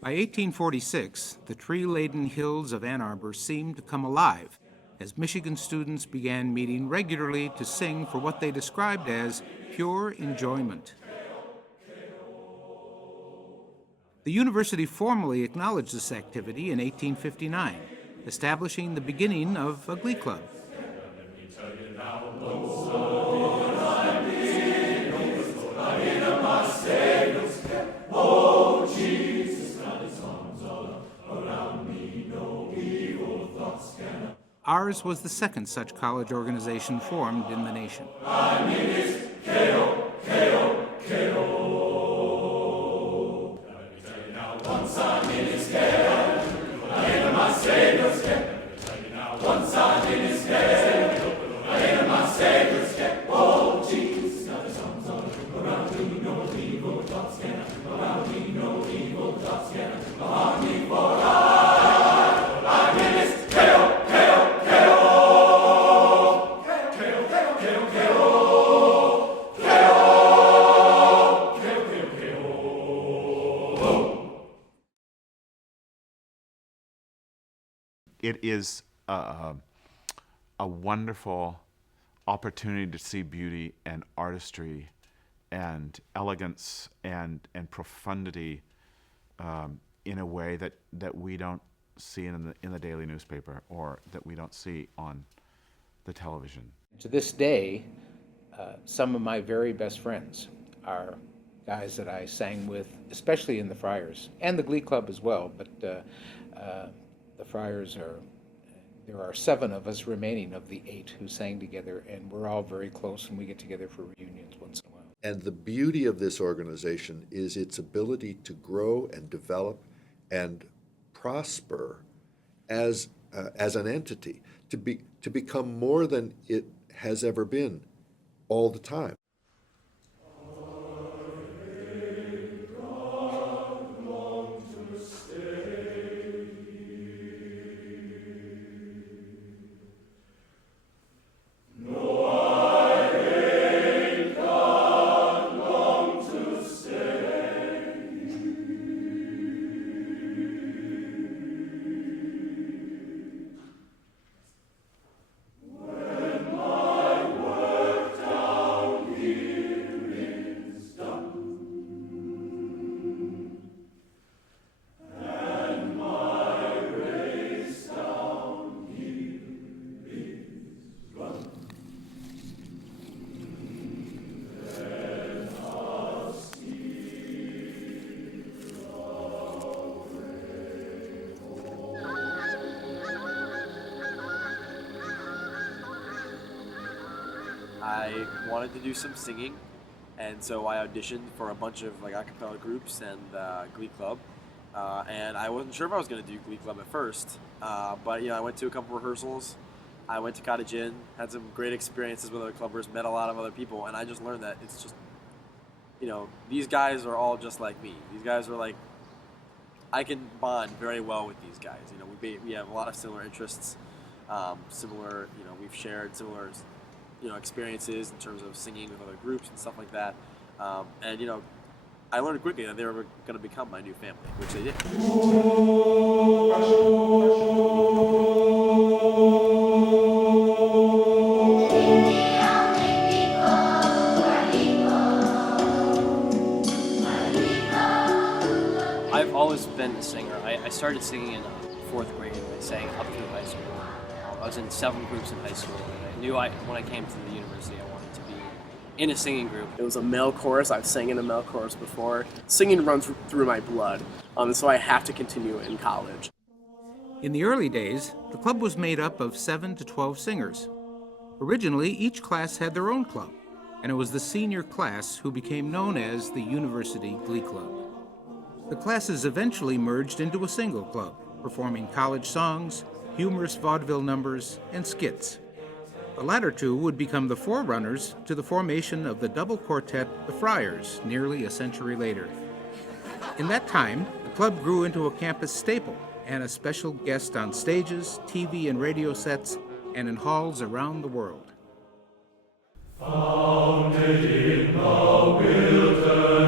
By 1846, the tree-laden hills of Ann Arbor seemed to come alive as Michigan students began meeting regularly to sing for what they described as pure enjoyment. The university formally acknowledged this activity in 1859, establishing the beginning of a Glee club. Ours was the second such college organization formed in the nation. My name is K.O., K.O., K.O. Let me tell you now, once I'm in his care, I ain't my Savior's care. Let me tell you now, once I'm in his care, I ain't my Savior's care. Oh, Jesus, now the songs all around me, no evil thoughts can around me, no evil thoughts can harm me, for I'm in his K.O., K.O. It is a wonderful opportunity to see beauty and artistry and elegance and profundity in a way that we don't see in the daily newspaper or that we don't see on the television. To this day, some of my very best friends are guys that I sang with, especially in the Friars, and the Glee Club as well, but the Friars there are 7 of us remaining of the 8 who sang together, and we're all very close, and we get together for reunions once in a while. And the beauty of this organization is its ability to grow and develop and prosper as an entity, to become more than it has ever been all the time. I wanted to do some singing, and so I auditioned for a bunch of like a cappella groups and Glee Club, and I wasn't sure if I was going to do Glee Club at first, but I went to a couple rehearsals. I went to Cottage Inn, had some great experiences with other clubbers, met a lot of other people, and I just learned that it's just, these guys are all just like me. These guys are like, I can bond very well with these guys. We have a lot of similar interests, we've shared similar experiences in terms of singing with other groups and stuff like that. And I learned quickly that they were going to become my new family, which they did. I've always been a singer. I started singing in 4th grade. I sang up through high school. I was in several groups in high school. And I knew when I came to the university I wanted to be in a singing group. It was a male chorus. I've sang in a male chorus before. Singing runs through my blood, so I have to continue in college. In the early days, the club was made up of 7 to 12 singers. Originally, each class had their own club, and it was the senior class who became known as the University Glee Club. The classes eventually merged into a single club, performing college songs, humorous vaudeville numbers, and skits. The latter two would become the forerunners to the formation of the double quartet, the Friars, nearly a century later. In that time, the club grew into a campus staple and a special guest on stages, TV and radio sets, and in halls around the world. Founded in the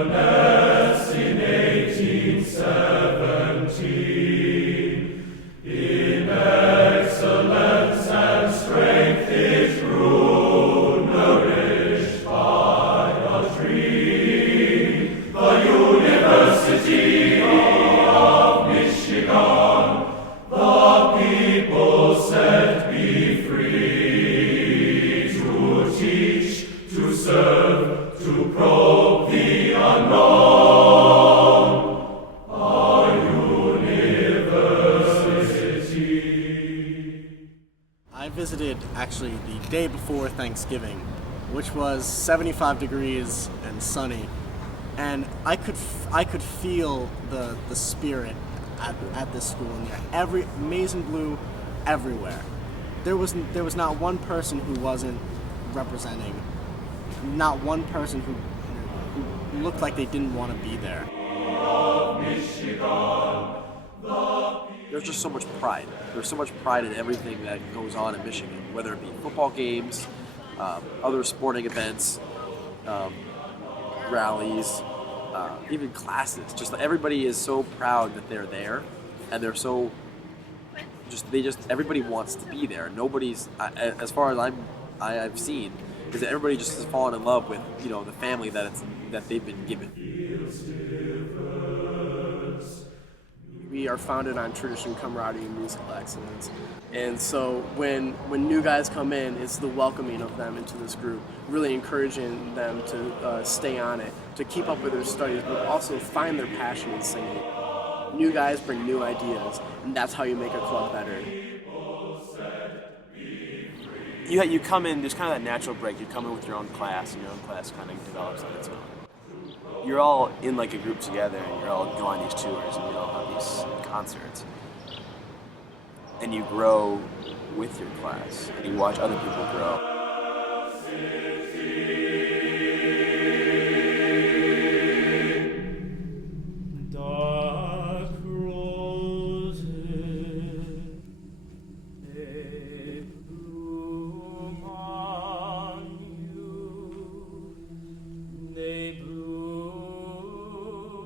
wilderness in 1817, in excellence and strength it grew, nourished by a dream. The University of Michigan, the people set me free to teach, to serve, to probe the unknown. Our university. I visited actually the day before Thanksgiving, which was 75 degrees and sunny, and I could feel the spirit at this school in there. Every amazing blue everywhere. There was not one person who wasn't representing, not one person who looked like they didn't want to be there. There's just so much pride. There's so much pride in everything that goes on in Michigan, whether it be football games, other sporting events, rallies, even classes. Just everybody is so proud that they're there, and they're so everybody wants to be there. Nobody's, as far as I've seen, is that everybody just has fallen in love with the family that they've been given. We are founded on tradition, camaraderie, and musical excellence. And so when new guys come in, it's the welcoming of them into this group, really encouraging them to stay on it, to keep up with their studies, but also find their passion in singing. New guys bring new ideas, and that's how you make a club better. You come in, there's kind of that natural break. You come in with your own class, and your own class kind of develops on its own. You're all in like a group together, and you're all go on these tours, and you all have these concerts. And you grow with your class, and you watch other people grow.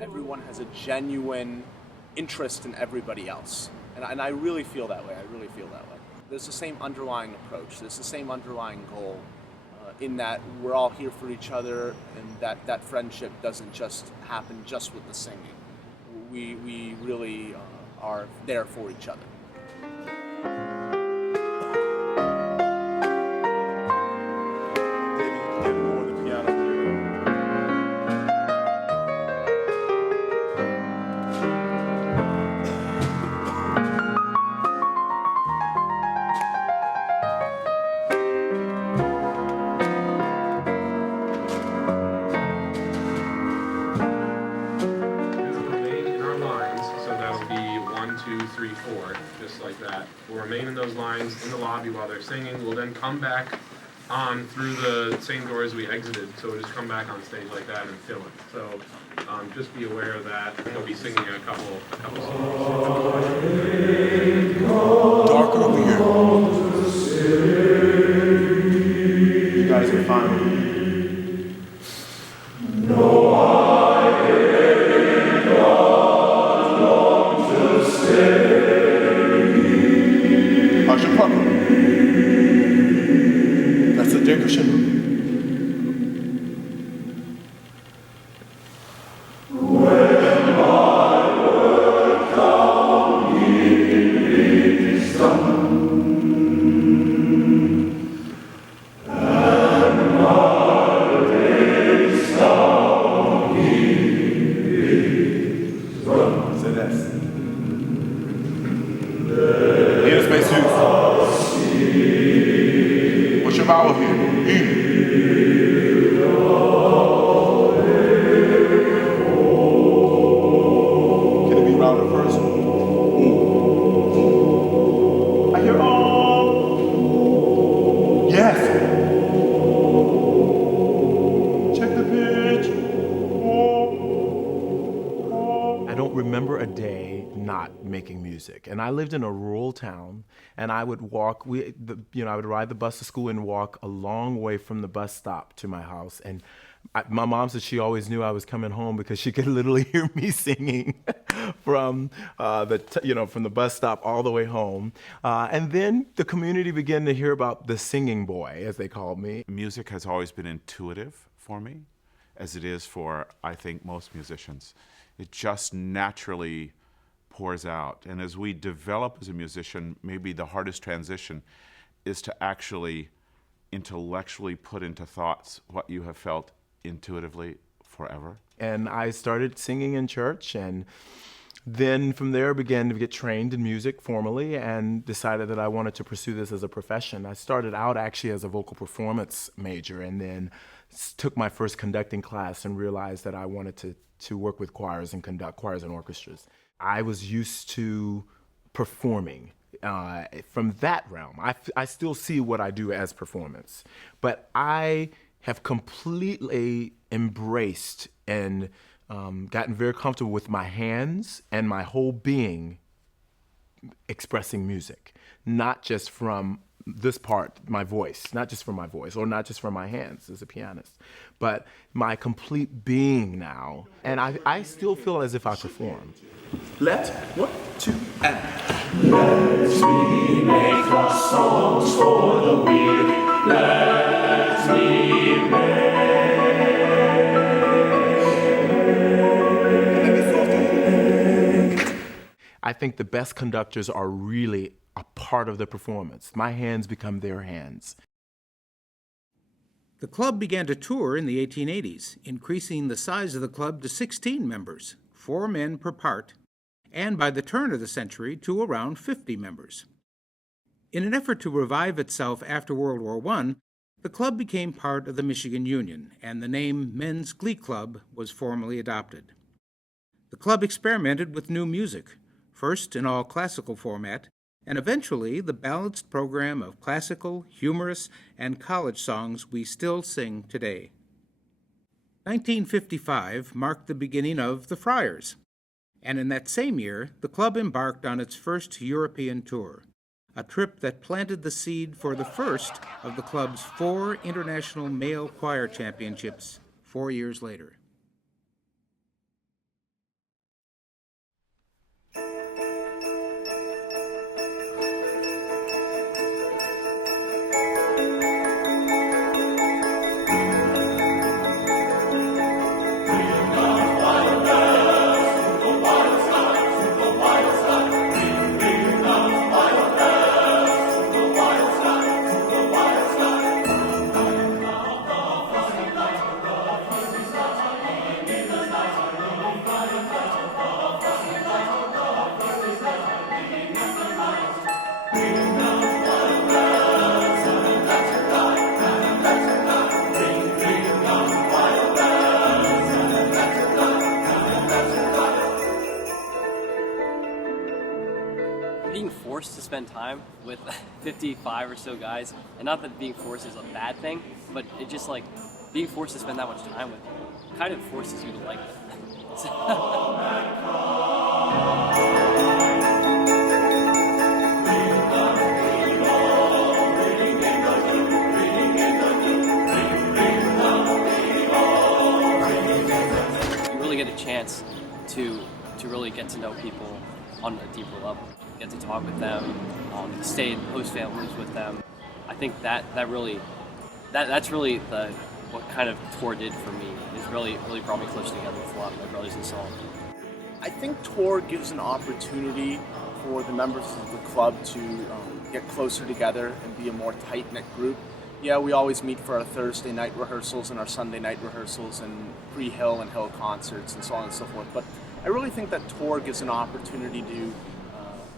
Everyone has a genuine interest in everybody else. And I really feel that way. There's the same underlying approach. There's the same underlying goal in that we're all here for each other, and that friendship doesn't just happen just with the singing. We really are there for each other. Just like that. We'll remain in those lines in the lobby while they're singing. We'll then come back on through the same doors we exited. So we'll just come back on stage like that and fill it. So just be aware of that. He'll be singing a couple songs. Dark over here. You guys are fine. That's the Dickerson. not making music. And I lived in a rural town, and I would walk. I would ride the bus to school and walk a long way from the bus stop to my house. And my mom said she always knew I was coming home because she could literally hear me singing from the bus stop all the way home. And then the community began to hear about the singing boy, as they called me. Music has always been intuitive for me, as it is for, I think, most musicians. It just naturally pours out. And as we develop as a musician, maybe the hardest transition is to actually intellectually put into thoughts what you have felt intuitively forever. And I started singing in church, and then from there began to get trained in music formally and decided that I wanted to pursue this as a profession. I started out actually as a vocal performance major, and then took my first conducting class and realized that I wanted to work with choirs and conduct choirs and orchestras. I was used to performing. From that realm, I still see what I do as performance, but I have completely embraced and gotten very comfortable with my hands and my whole being expressing music, not just from this part, my voice, not just from my voice or not just from my hands as a pianist, but my complete being now. And I still feel as if I perform. Let 1, 2, and. Let's me make our songs for the weak. Let's me make. I think the best conductors are really a part of the performance. My hands become their hands. The club began to tour in the 1880s, increasing the size of the club to 16 members, 4 men per part, and by the turn of the century to around 50 members. In an effort to revive itself after World War I, the club became part of the Michigan Union, and the name Men's Glee Club was formally adopted. The club experimented with new music, first in all classical format, and eventually the balanced program of classical, humorous, and college songs we still sing today. 1955 marked the beginning of the Friars, and in that same year, the club embarked on its first European tour, a trip that planted the seed for the first of the club's 4 international male choir championships 4 years later. Spend time with 55 or so guys, and not that being forced is a bad thing, but it just like being forced to spend that much time with people kind of forces you to like them. You really get a chance to really get to know people on a deeper level. Get to talk with them, stay in host families with them. I think that's really what kind of tour did for me. It's really brought me close together with a lot of my brothers in song. I think tour gives an opportunity for the members of the club to get closer together and be a more tight-knit group. Yeah, we always meet for our Thursday night rehearsals and our Sunday night rehearsals and pre-Hill and Hill concerts and so on and so forth. But I really think that tour gives an opportunity to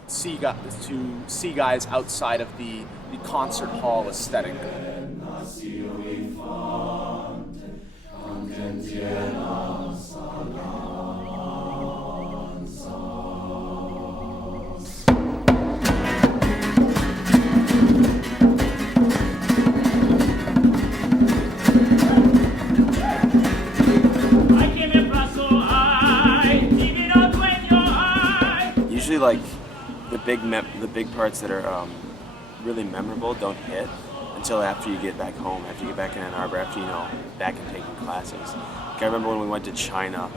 see guys outside of the concert hall aesthetic. like the big parts that are really memorable don't hit until after you get back home, after you get back in Ann Arbor, after back and taking classes. Like I remember when we went to China,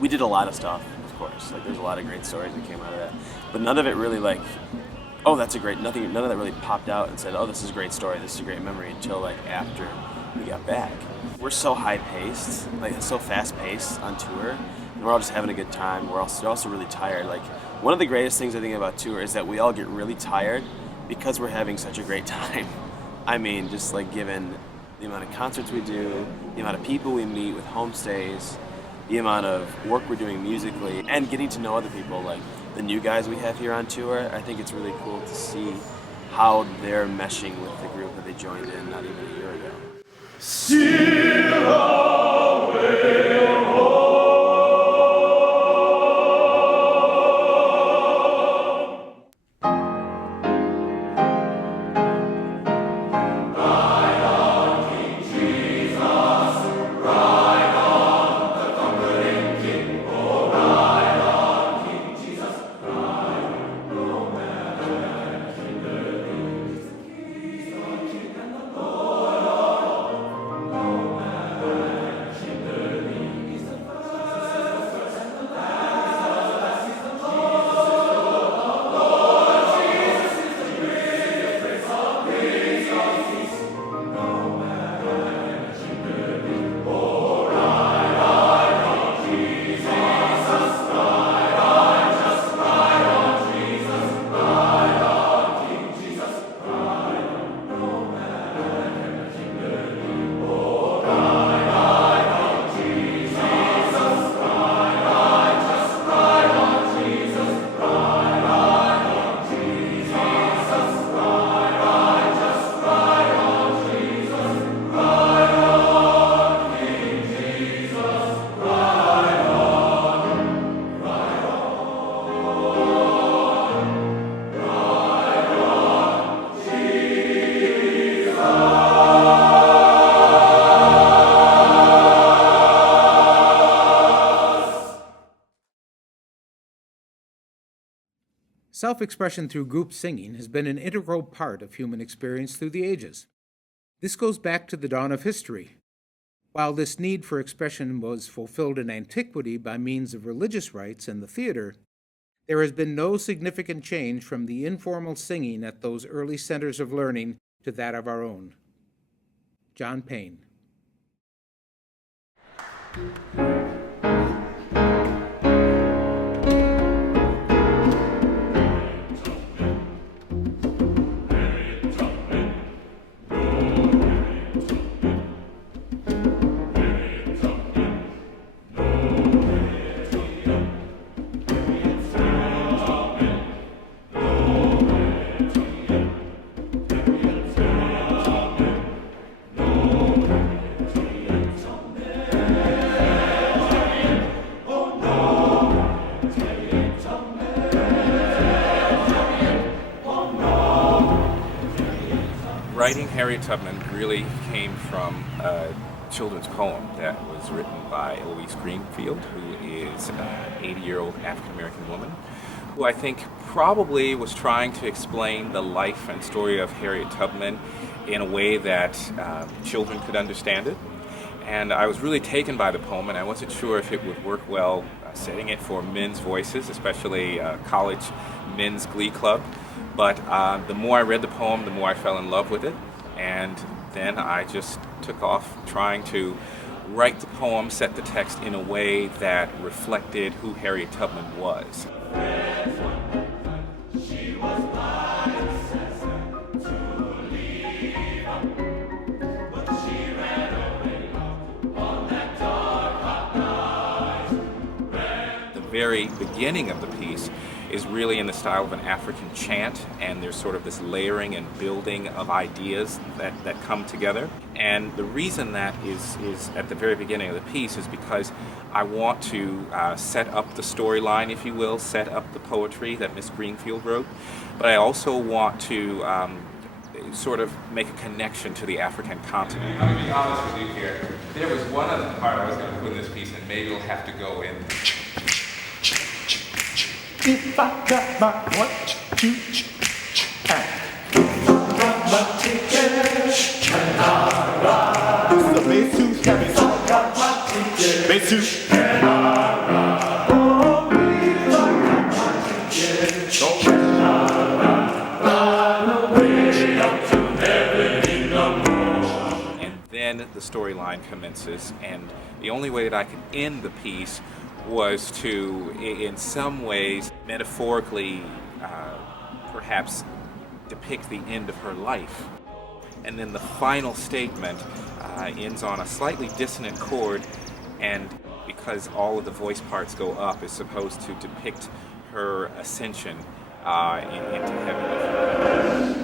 we did a lot of stuff, of course. Like there's a lot of great stories that came out of that, but none of it really like, oh, that's a great. None of that really popped out and said, oh, this is a great story, this is a great memory, until like after we got back. We're so high paced, like so fast paced on tour, and we're all just having a good time. We're also really tired. Like one of the greatest things I think about tour is that we all get really tired because we're having such a great time. I mean, just like given the amount of concerts we do, the amount of people we meet with homestays, the amount of work we're doing musically, and getting to know other people, like the new guys we have here on tour. I think it's really cool to see how they're meshing with the group that they joined in not even a year ago. Self-expression through group singing has been an integral part of human experience through the ages. This goes back to the dawn of history. While this need for expression was fulfilled in antiquity by means of religious rites and the theater, there has been no significant change from the informal singing at those early centers of learning to that of our own. John Payne. Writing Harriet Tubman really came from a children's poem that was written by Eloise Greenfield, who is an 80-year-old African-American woman, who I think probably was trying to explain the life and story of Harriet Tubman in a way that children could understand it. And I was really taken by the poem, and I wasn't sure if it would work well setting it for men's voices, especially college men's glee club. But the more I read the poem, the more I fell in love with it. And then I just took off trying to write the poem, set the text in a way that reflected who Harriet Tubman was. The very beginning of the piece is really in the style of an African chant, and there's sort of this layering and building of ideas that come together. And the reason that is at the very beginning of the piece is because I want to set up the storyline, if you will, set up the poetry that Miss Greenfield wrote, but I also want to sort of make a connection to the African continent. I'm going to be honest with you here. There was one other part I was going to put in this piece, and maybe it'll have to go in. If I got my one, two, got my ticket, can I ride? This is a bass suit, heavy suit. Got my ticket, bass suit. Can I ride? Oh, if I got my ticket, can I ride away up to heaven in the morning. And then the storyline commences, and the only way that I could end the piece was to, in some ways, metaphorically, perhaps depict the end of her life. And then the final statement ends on a slightly dissonant chord, and because all of the voice parts go up, is supposed to depict her ascension into heaven.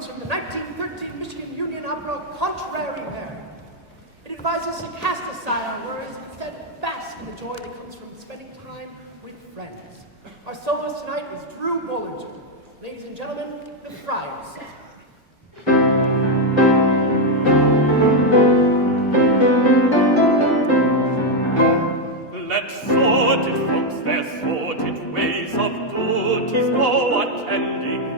From the 1913 Michigan Union opera Contrary. It advises to cast aside our worries, instead bask in the joy that comes from spending time with friends. Our soloist tonight is Drew Bollinger. Ladies and gentlemen, the Friars. Let sordid folks their sordid ways of duties go attending.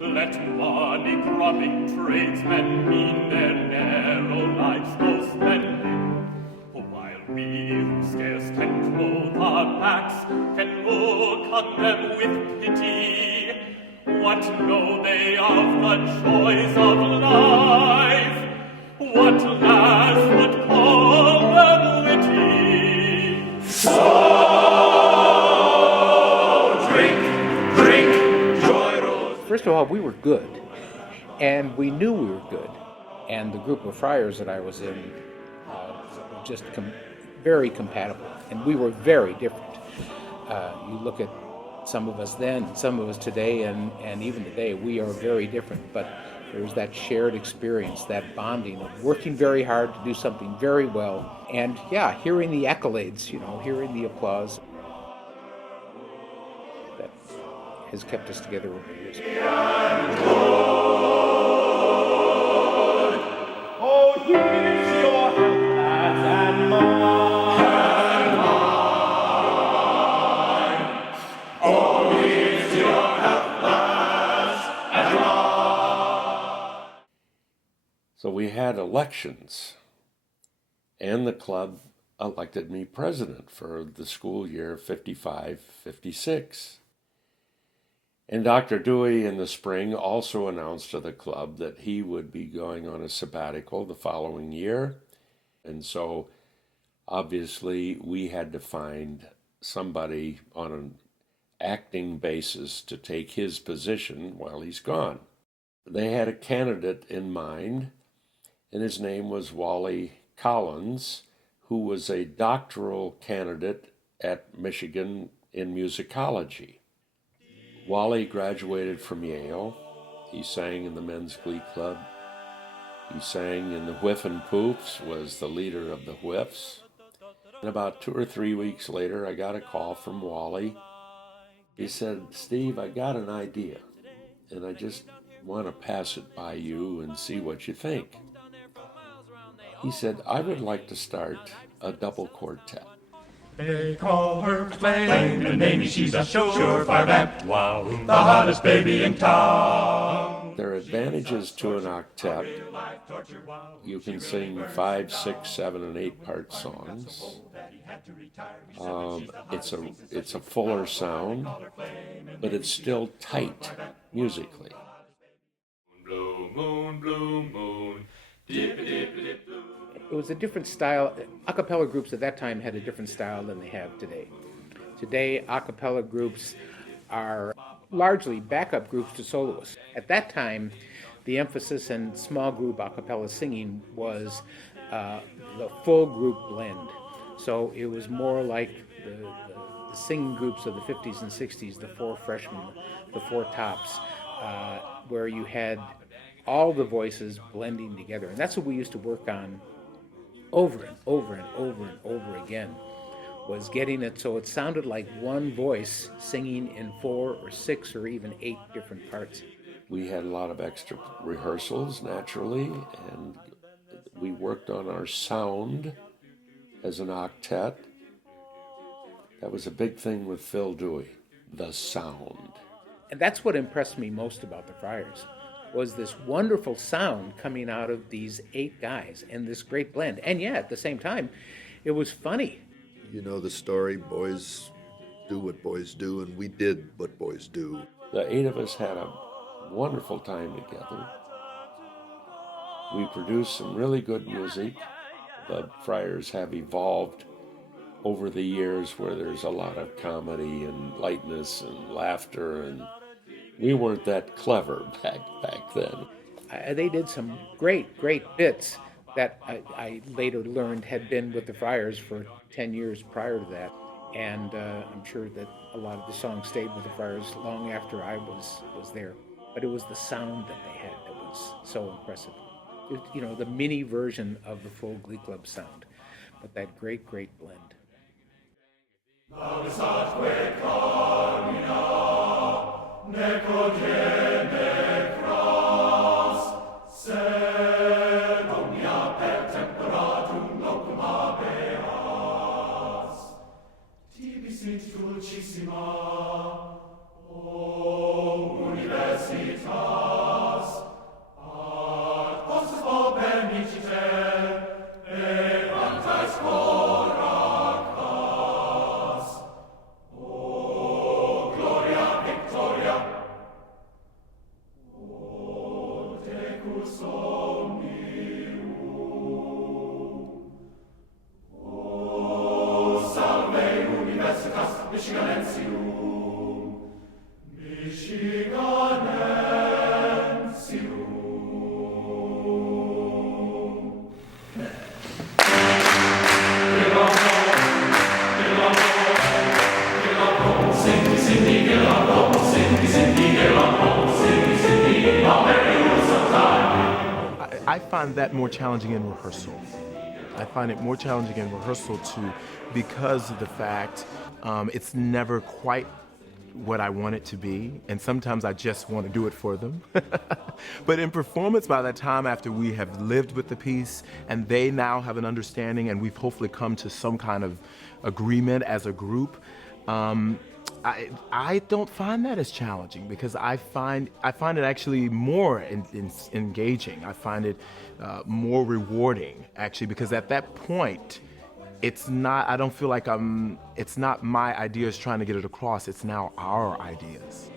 Let money-grubbing tradesmen mean their narrow lives go spending, while we who scarce can clothe our backs can look on them with pity. What know they of the joys of life? What lass would call them witty? So First of all, we were good, and we knew we were good. And the group of Friars that I was in were just very compatible, and we were very different. You look at some of us then, some of us today, and even today, we are very different. But there's that shared experience, that bonding of working very hard to do something very well, and yeah, hearing the accolades, hearing the applause. That has kept us together over the years. Oh, here's your health, lads, and mine. Oh, here's your health, lads, and mine. So we had elections, and the club elected me president for the school year 55-56. And Dr. Dewey in the spring also announced to the club that he would be going on a sabbatical the following year. And so obviously we had to find somebody on an acting basis to take his position while he's gone. They had a candidate in mind, and his name was Wally Collins, who was a doctoral candidate at Michigan in musicology. Wally graduated from Yale. He sang in the men's glee club. He sang in the Whiff and Poofs, was the leader of the Whiffs. And about 2 or 3 weeks later, I got a call from Wally. He said, "Steve, I got an idea, and I just want to pass it by you and see what you think." He said, "I would like to start a double quartet." They call her Plain and Amy, she's a surefire vamp. Wow, the hottest baby in town. There are advantages to an octet. You can sing 5, 6, 7, and 8-part songs. It's a fuller sound, but it's still tight musically. Blue moon, blue moon, dip-a-dip-a-dip, blue. It was a different style. A cappella groups at that time had a different style than they have today. Today, a cappella groups are largely backup groups to soloists. At that time, the emphasis in small group a cappella singing was the full group blend. So it was more like the singing groups of the 50s and 60s, the 4 freshmen, the 4 tops, where you had all the voices blending together. And that's what we used to work on over and over and over and over again. was getting it so it sounded like one voice singing in 4 or 6 or even 8 different parts. We had a lot of extra rehearsals, naturally, and we worked on our sound as an octet. That was a big thing with Phil Dewey, the sound. And that's what impressed me most about the Friars, was this wonderful sound coming out of these 8 guys and this great blend. And yeah, at the same time, it was funny. You know the story, boys do what boys do, and we did what boys do. The 8 of us had a wonderful time together. We produced some really good music. The Friars have evolved over the years where there's a lot of comedy and lightness and laughter, and we weren't that clever back then. They did some great bits that I later learned had been with the Friars for 10 years prior to that. And I'm sure that a lot of the songs stayed with the Friars long after I was there. But it was the sound that they had that was so impressive. You know, the mini version of the full Glee Club sound, but that great blend. I find that more challenging in rehearsal. I find it more challenging in rehearsal too, because of the fact it's never quite what I want it to be, and sometimes I just want to do it for them. But in performance, by the time after we have lived with the piece and they now have an understanding and we've hopefully come to some kind of agreement as a group, I don't find that as challenging, because I find it actually more engaging. I find it more rewarding, actually, because at that point, I don't feel like it's not my ideas trying to get it across, it's now our ideas.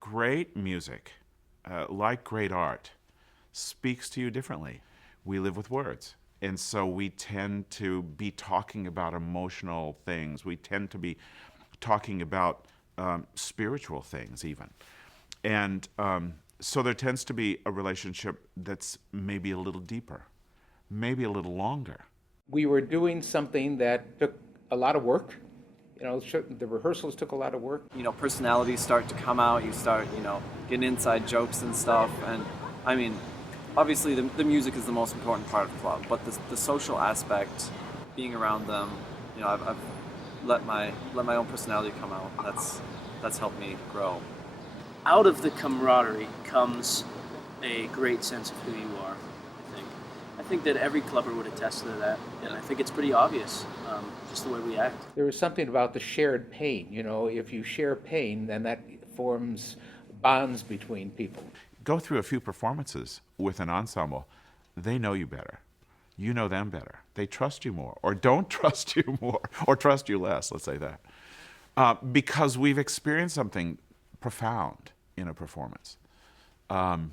Great music, like great art, speaks to you differently. We live with words, and so we tend to be talking about emotional things. We tend to be talking about spiritual things even. And so there tends to be a relationship that's maybe a little deeper, maybe a little longer. We were doing something that took a lot of work. You know, the rehearsals took a lot of work. You know, personalities start to come out. You start, getting inside jokes and stuff. And I mean, obviously the music is the most important part of the club, but the social aspect, being around them, I've let my own personality come out. That's helped me grow. Out of the camaraderie comes a great sense of who you are, I think that every clubber would attest to that, and I think it's pretty obvious, just the way we act. There was something about the shared pain. If you share pain, then that forms bonds between people. Go through a few performances with an ensemble. They know you better. You know them better. They trust you more, or don't trust you more, or trust you less, let's say that. Because we've experienced something profound in a performance. And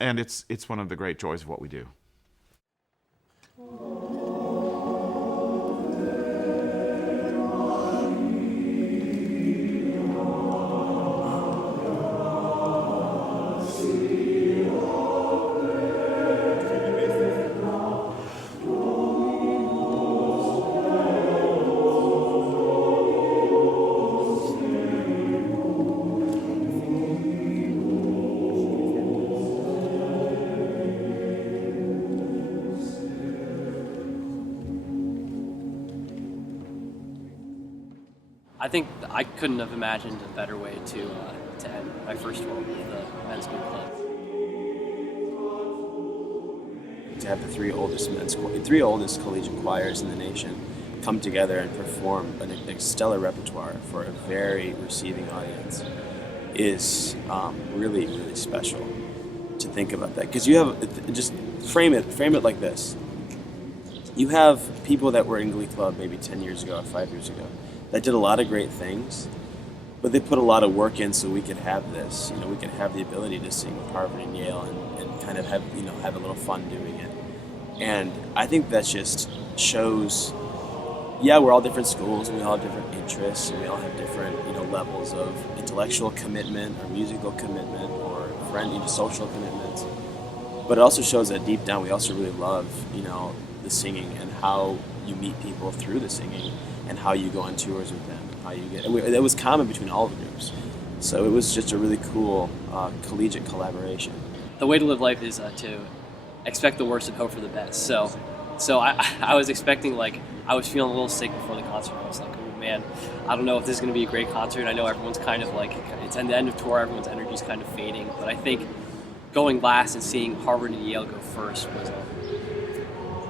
it's one of the great joys of what we do. I think I couldn't have imagined a better way to end my first tour with the men's Glee club. To have the three oldest collegiate choirs in the nation come together and perform a stellar repertoire for a very receiving audience is really, really special. To think about that, because you have, just frame it like this. You have people that were in Glee Club maybe 10 years ago or 5 years ago that did a lot of great things, but they put a lot of work in so we could have this. We could have the ability to sing with Harvard and Yale and kind of have a little fun doing it. And I think that just shows, yeah, we're all different schools, and we all have different interests, and we all have different levels of intellectual commitment or musical commitment or social commitments. But it also shows that deep down we also really love, the singing and how you meet people through the singing and how you go on tours with them. It was common between all the groups. So it was just a really cool collegiate collaboration. The way to live life is to expect the worst and hope for the best. So I was expecting, I was feeling a little sick before the concert. I was like, oh man, I don't know if this is going to be a great concert. I know everyone's kind of it's at the end of tour, everyone's energy's kind of fading. But I think going last and seeing Harvard and Yale go first was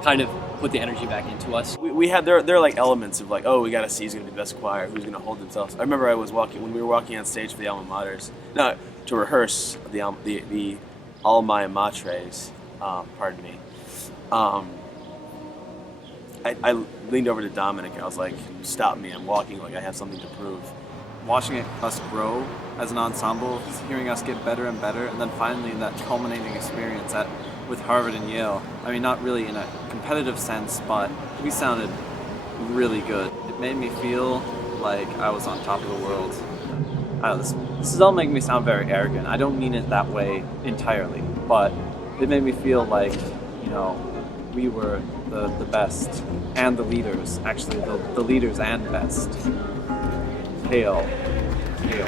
kind of put the energy back into us. We had, there are elements of oh, we got to see who's going to be the best choir, who's going to hold themselves. I remember when we were walking on stage for the Alma Maters, to rehearse the Alma and Matres, pardon me. I leaned over to Dominic and I was like, stop me, I'm walking I have something to prove. Watching us grow as an ensemble, hearing us get better and better, and then finally in that culminating experience with Harvard and Yale, I mean, not really in a competitive sense, but we sounded really good. It made me feel like I was on top of the world. This is all making me sound very arrogant. I don't mean it that way entirely, but it made me feel like, we were the best and the leaders, actually the leaders and best. Hail to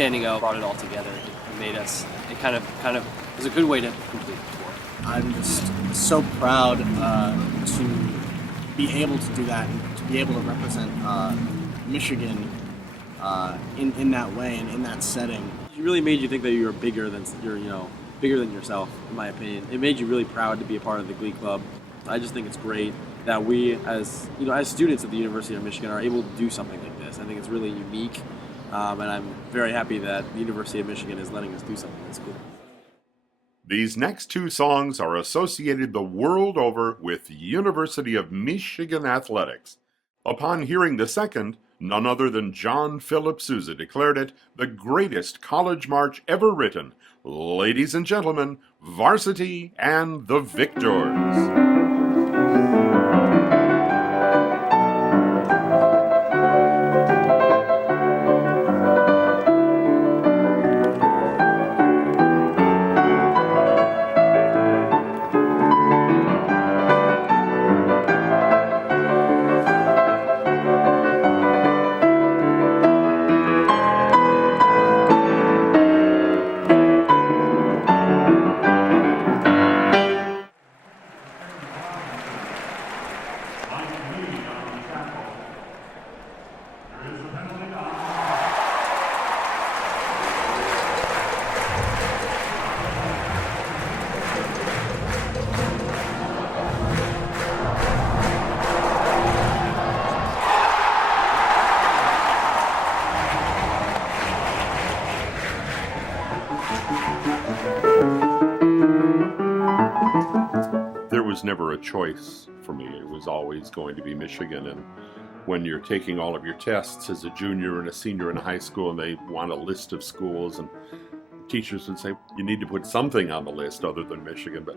standing out brought it all together. It made us. It kind of was a good way to complete the tour. I'm just so proud to be able to do that and to be able to represent Michigan in that way and in that setting. It really made you think that you were bigger than yourself, in my opinion. It made you really proud to be a part of the Glee Club. I just think it's great that we, as students of the University of Michigan, are able to do something like this. I think it's really unique, and I'm very happy that the University of Michigan is letting us do something that's cool. These next two songs are associated the world over with University of Michigan athletics. Upon hearing the second, none other than John Philip Sousa declared it the greatest college march ever written. Ladies and gentlemen, Varsity and the Victors. Was never a choice for me. It was always going to be Michigan. And when you're taking all of your tests as a junior and a senior in high school and they want a list of schools, and teachers would say, you need to put something on the list other than Michigan, but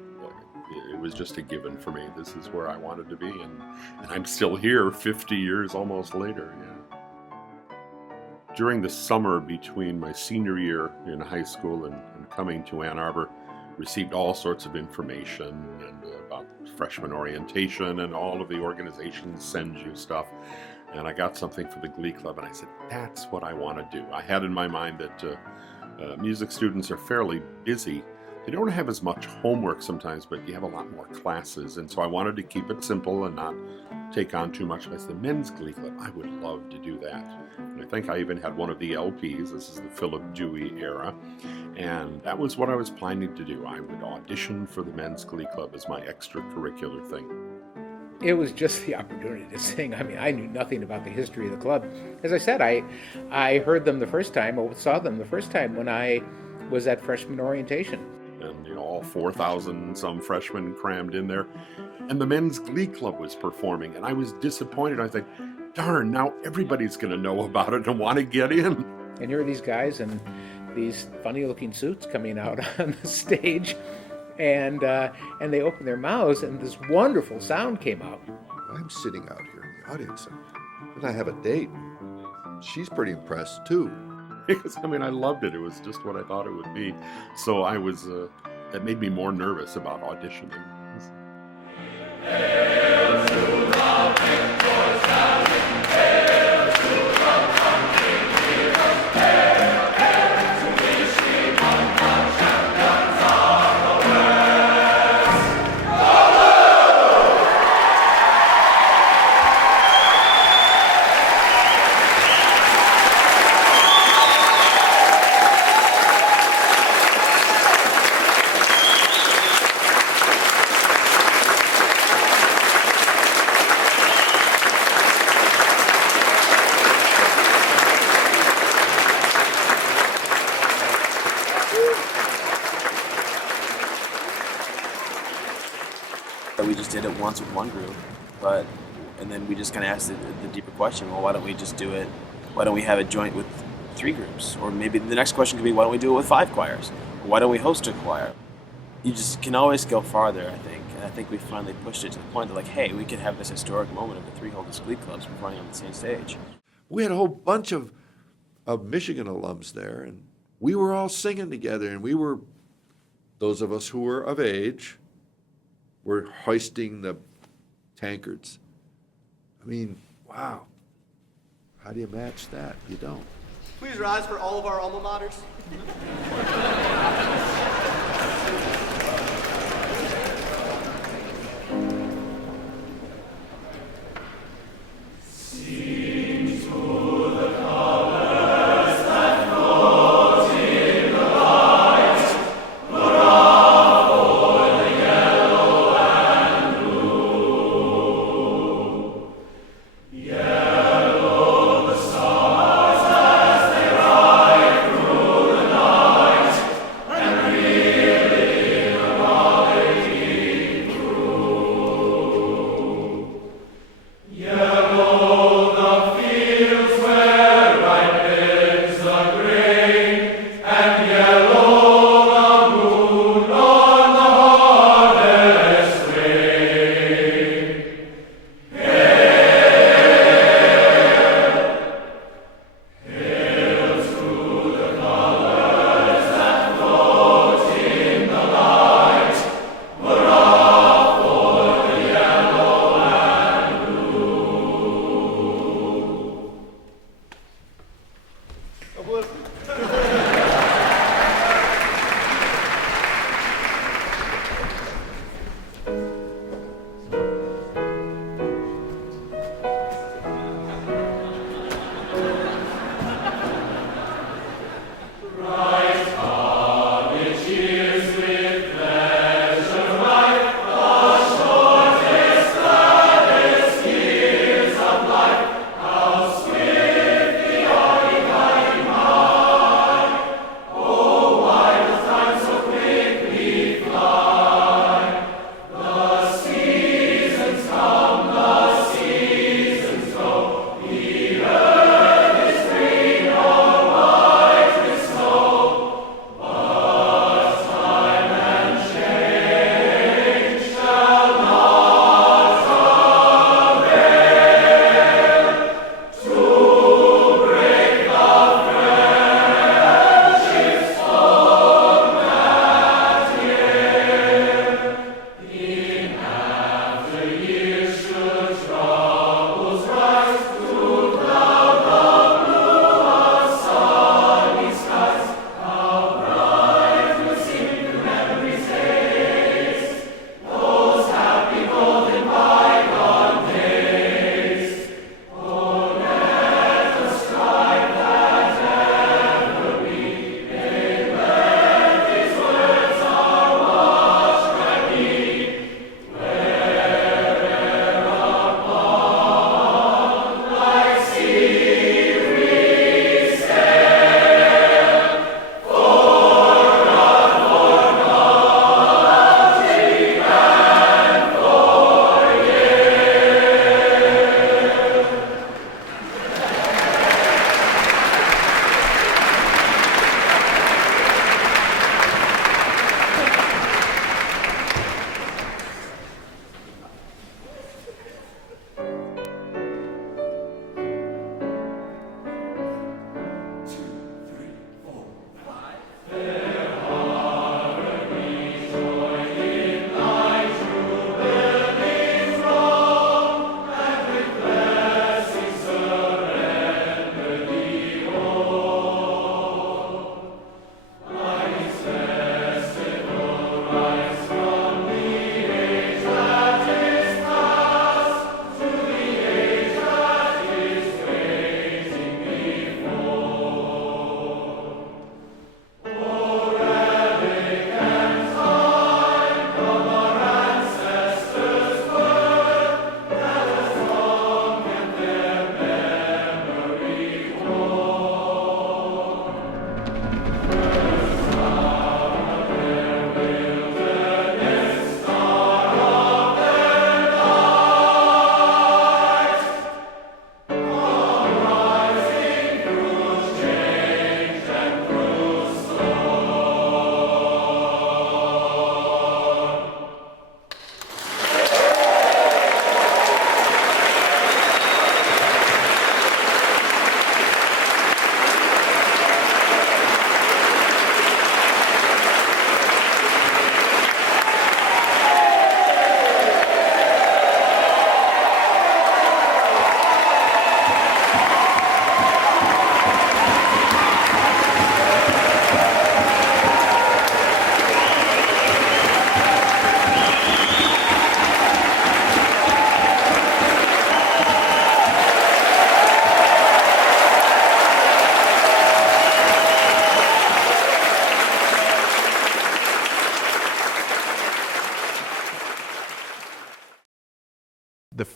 it was just a given for me. This is where I wanted to be, and I'm still here 50 years almost later. Yeah. During the summer between my senior year in high school and coming to Ann Arbor, received all sorts of information and about freshman orientation, and all of the organizations send you stuff. And I got something for the Glee Club, and I said, that's what I want to do. I had in my mind that music students are fairly busy. They don't have as much homework sometimes, but you have a lot more classes. And so I wanted to keep it simple and not take on too much. I said, men's Glee Club, I would love to do that. And I think I even had one of the LPs. This is the Philip Dewey era. And that was what I was planning to do. I would audition for the men's Glee Club as my extracurricular thing. It was just the opportunity to sing. I mean, I knew nothing about the history of the club. As I said, I heard them the first time, or saw them the first time when I was at freshman orientation. And all 4,000 some freshmen crammed in there. And the men's Glee Club was performing, and I was disappointed. I think, darn, now everybody's going to know about it and want to get in. And here are these guys in these funny-looking suits coming out on the stage, and they opened their mouths, and this wonderful sound came out. I'm sitting out here in the audience, and I have a date. She's pretty impressed, too. Because, I mean, I loved it. It was just what I thought it would be. So I was, that made me more nervous about auditioning. We just did it once with one group, and then we just kind of asked the deeper question, well, why don't we just do it, why don't we have it joint with 3 groups? Or maybe the next question could be, why don't we do it with 5 choirs? Or why don't we host a choir? You just can always go farther, I think, and I think we finally pushed it to the point that, like, hey, we could have this historic moment of the 3 oldest Glee clubs performing on the same stage. We had a whole bunch of Michigan alums there, and we were all singing together, and we were, those of us who were of age, were hoisting the tankards. I mean, wow. How do you match that? You don't. Please rise for all of our alma maters.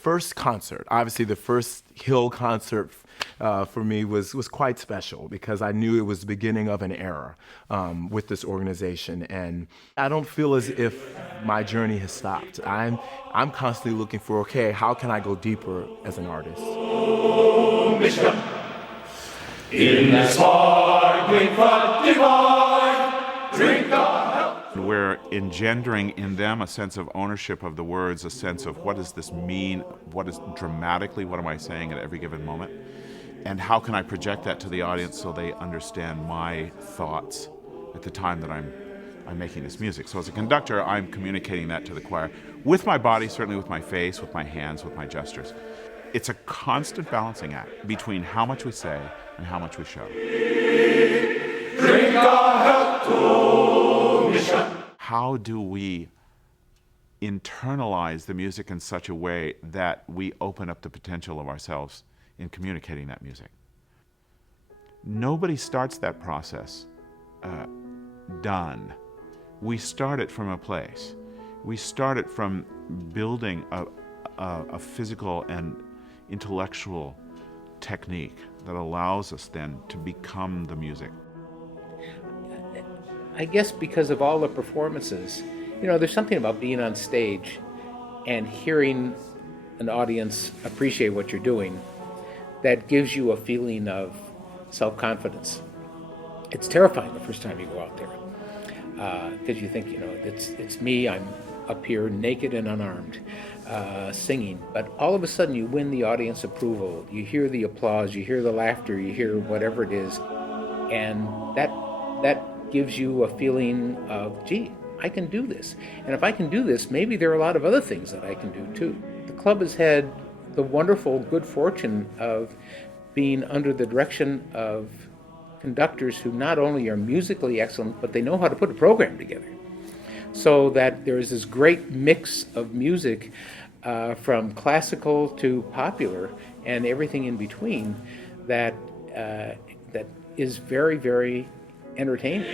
first concert, obviously the first Hill concert for me was quite special because I knew it was the beginning of an era with this organization, and I don't feel as if my journey has stopped. I'm constantly looking for, okay, how can I go deeper as an artist? Michigan, in the sparkling flood divine, drink our health. We're engendering in them a sense of ownership of the words, a sense of what does this mean, what is dramatically, what am I saying at every given moment, and how can I project that to the audience so they understand my thoughts at the time that I'm making this music. So as a conductor, I'm communicating that to the choir with my body, certainly with my face, with my hands, with my gestures. It's a constant balancing act between how much we say and how much we show. Drink our health to Michigan. How do we internalize the music in such a way that we open up the potential of ourselves in communicating that music? Nobody starts that process done. We start it from a place. We start it from building a physical and intellectual technique that allows us then to become the music. I guess because of all the performances, there's something about being on stage and hearing an audience appreciate what you're doing that gives you a feeling of self-confidence. It's terrifying the first time you go out there because you think, it's me, I'm up here naked and unarmed singing, but all of a sudden you win the audience approval, you hear the applause, you hear the laughter, you hear whatever it is, and that gives you a feeling of, gee, I can do this. And if I can do this, maybe there are a lot of other things that I can do too. The club has had the wonderful good fortune of being under the direction of conductors who not only are musically excellent, but they know how to put a program together. So that there is this great mix of music from classical to popular and everything in between that is very, very entertaining.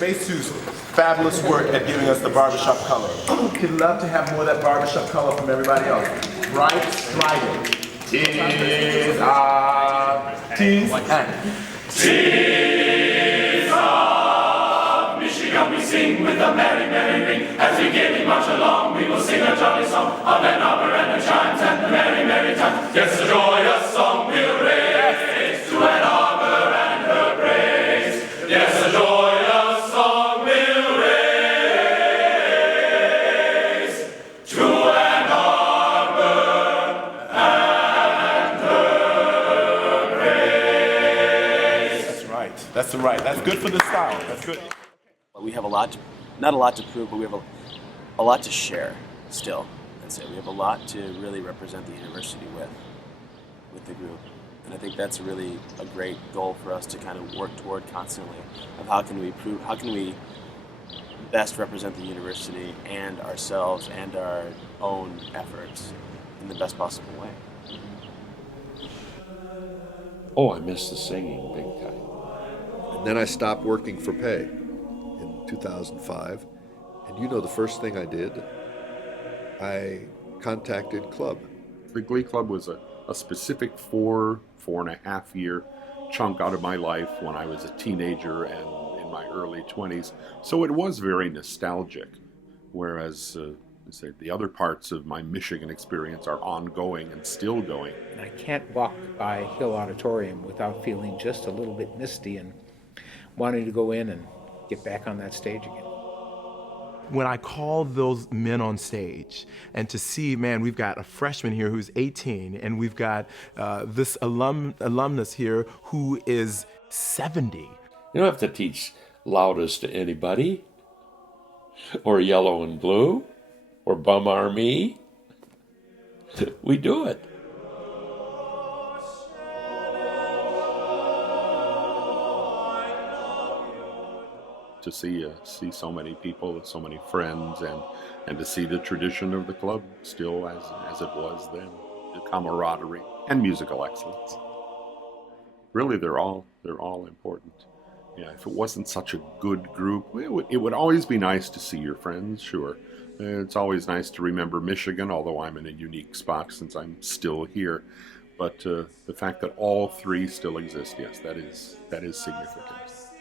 Bass Two's fabulous work at giving us the barbershop color. Could love to have more of that barbershop color from everybody else. Bright, strident. Tears of tears and Tears of Michigan, we sing with a merry, merry ring. As we gaily march along, we will sing a jolly song of Ann Arbor and the chimes and the merry, merry times. Yes, a joyous song we'll raise to Ann Arbor and her praise. Yes, a joyous song we'll raise to Ann Arbor and her praise. That's right. That's good for the style. That's good. We have not a lot to prove, but we have a lot to share still. That's it. We have a lot to really represent the university with the group. And I think that's really a great goal for us to kind of work toward constantly, of how can we best represent the university and ourselves and our own efforts in the best possible way. Oh, I miss the singing big time. And then I stopped working for pay in 2005. And the first thing I did? I contacted Club. The Glee Club was a specific 4.5 year chunk out of my life when I was a teenager and in my early 20s. So it was very nostalgic, whereas the other parts of my Michigan experience are ongoing and still going. And I can't walk by Hill Auditorium without feeling just a little bit misty and wanting to go in and get back on that stage again. When I call those men on stage and to see, man, we've got a freshman here who's 18 and we've got this alumnus here who is 70. You don't have to teach loudest to anybody, or yellow and blue, or bum army. We do it. To see so many people, so many friends, and to see the tradition of the club still as it was then, the camaraderie and musical excellence. Really, they're all important. Yeah, if it wasn't such a good group, it would always be nice to see your friends, sure, It's always nice to remember Michigan, although I'm in a unique spot since I'm still here. But the fact that all three still exist, yes, that is significant.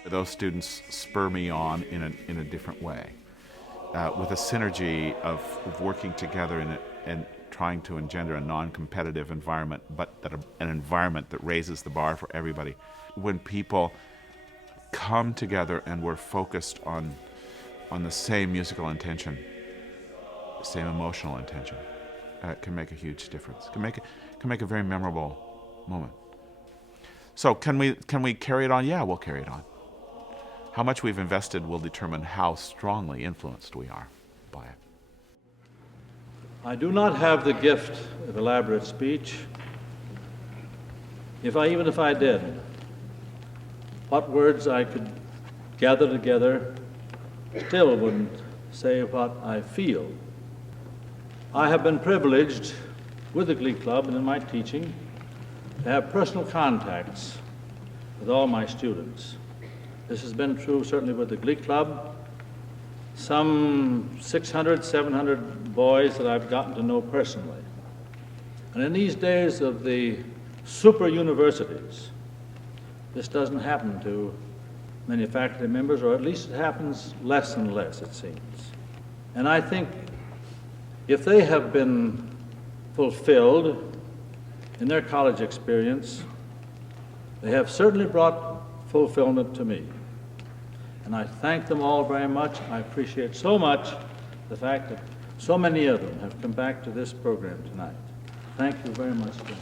Those students spur me on in a different way, with a synergy of working together and trying to engender a non-competitive environment, but an environment that raises the bar for everybody. When people come together and we're focused on the same musical intention, the same emotional intention, it can make a huge difference. Can make a very memorable moment. So can we carry it on? Yeah, we'll carry it on. How much we've invested will determine how strongly influenced we are by it. I do not have the gift of elaborate speech. Even if I did, what words I could gather together still wouldn't say what I feel. I have been privileged with the Glee Club and in my teaching to have personal contacts with all my students. This has been true certainly with the Glee Club. Some 600, 700 boys that I've gotten to know personally. And in these days of the super universities, this doesn't happen to many faculty members, or at least it happens less and less, it seems. And I think if they have been fulfilled in their college experience, they have certainly brought fulfillment to me. And I thank them all very much. I appreciate so much the fact that so many of them have come back to this program tonight. Thank you very much, Jim.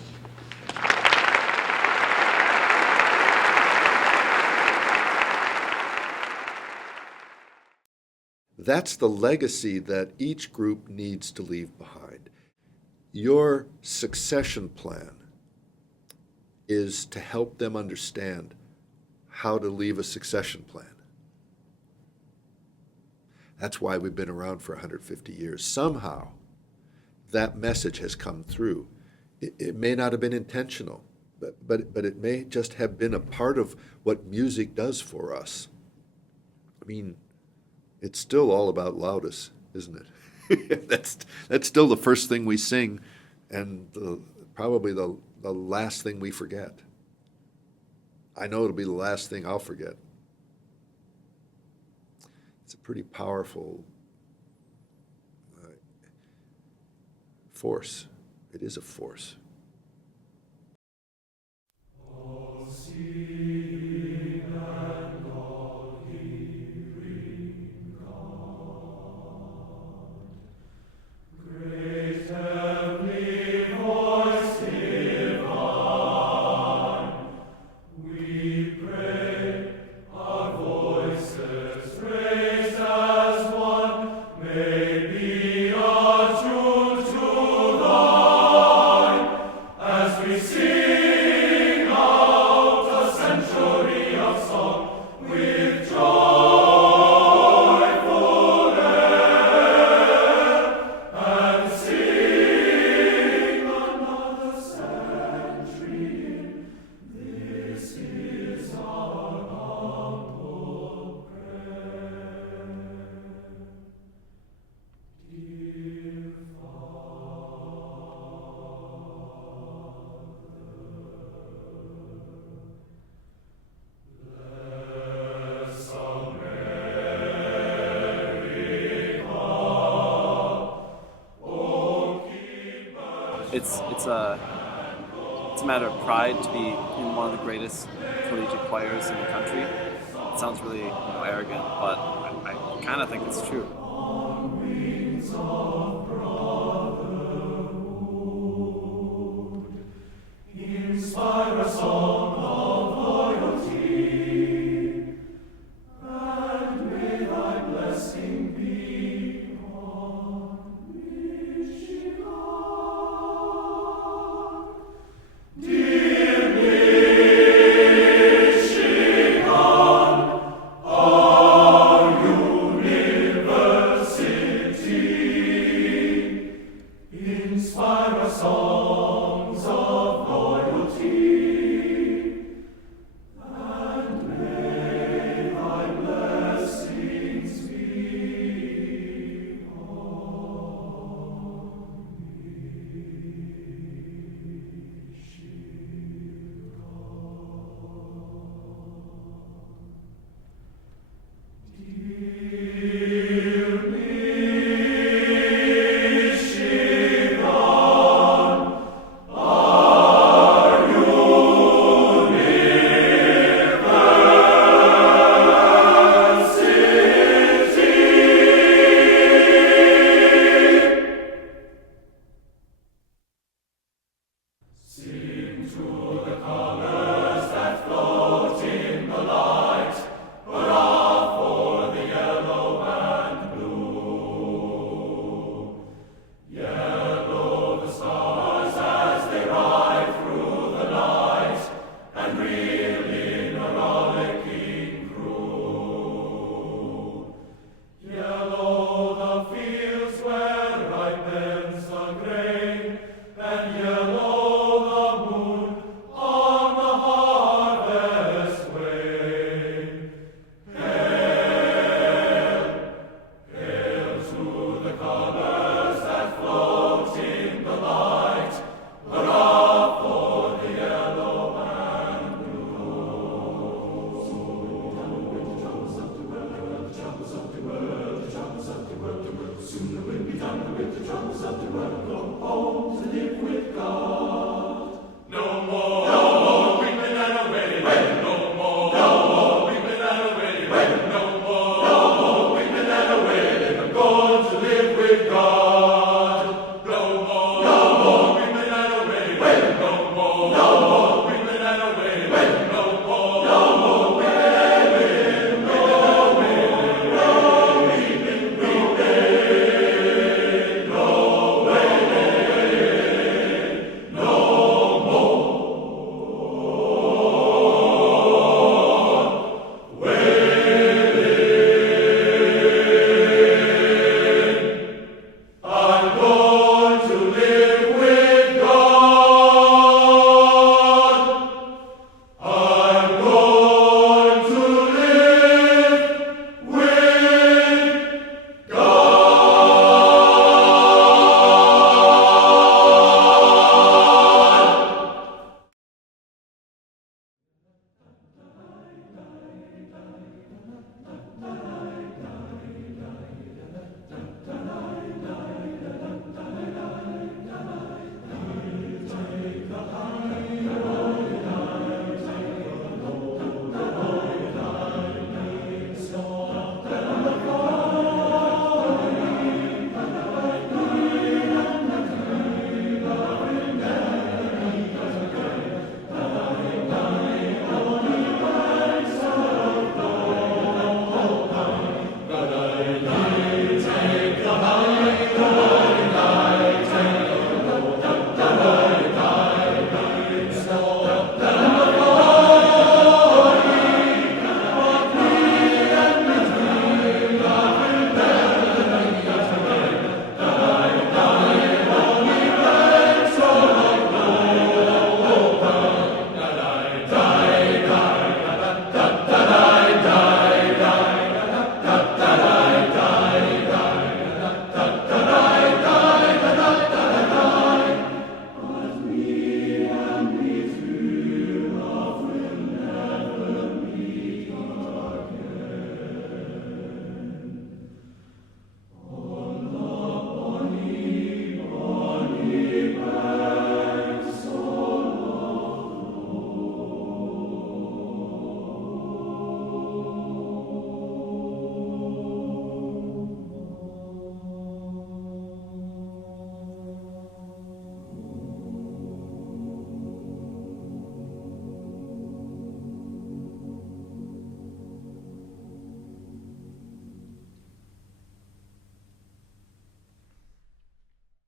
That's the legacy that each group needs to leave behind. Your succession plan is to help them understand how to leave a succession plan. That's why we've been around for 150 years. Somehow, that message has come through. It may not have been intentional, but it may just have been a part of what music does for us. I mean, it's still all about loudest, isn't it? That's still the first thing we sing, and probably the last thing we forget. I know it'll be the last thing I'll forget. It's a pretty powerful force. It is a force. It's a matter of pride to be in one of the greatest collegiate choirs in the country. It sounds really arrogant, but I kind of think it's true. Inspire a song of loyalty, and may thy blessing be on Michigan. Dear Michigan, our university, to the color